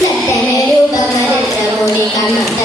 സത്യനെ രൂപം വരച്ച മുടി കണ്ണം